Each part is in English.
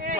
Goshen,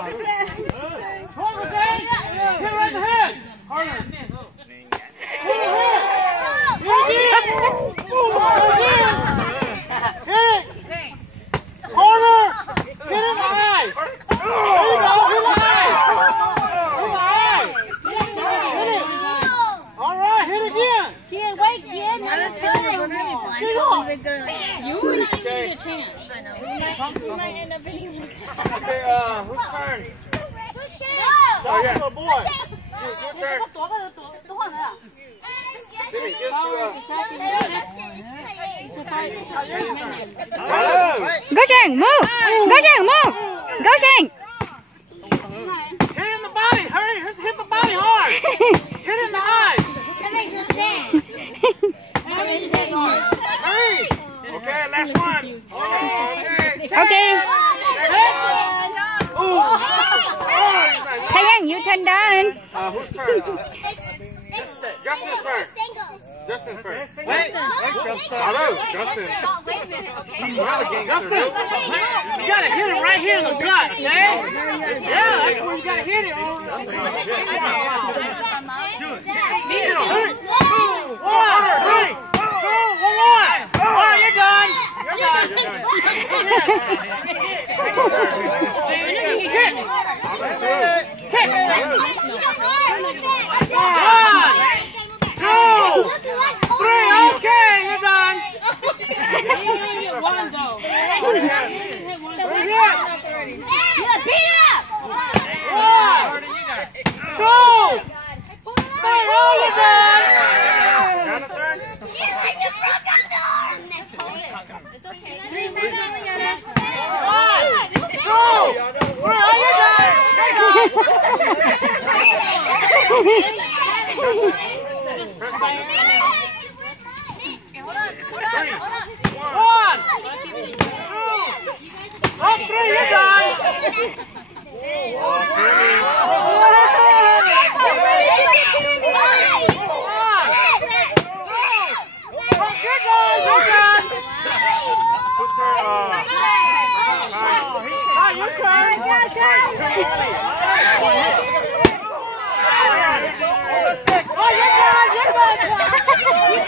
move! Goshen, move! Goshen! Hit in the body! Hurry! Hit the body hard! Hit in the eyes! Hurry! Okay, last one. Okay. Taeyang, you turn down. Whose turn? Justin's turn. Justin first. Wait. Hello, Justin. Justin, you gotta hit it right here in the gut, okay? Yeah, that's where you gotta hit it. Hit it. Hurry. 1, 3, 2, 1. All right, you're done. Kick. 1, 2, 3. Okay, you're done. One go. Beat it up. 1, 2, 3. Oh, you're done. It's okay. 1, 2, 3. Oh, you're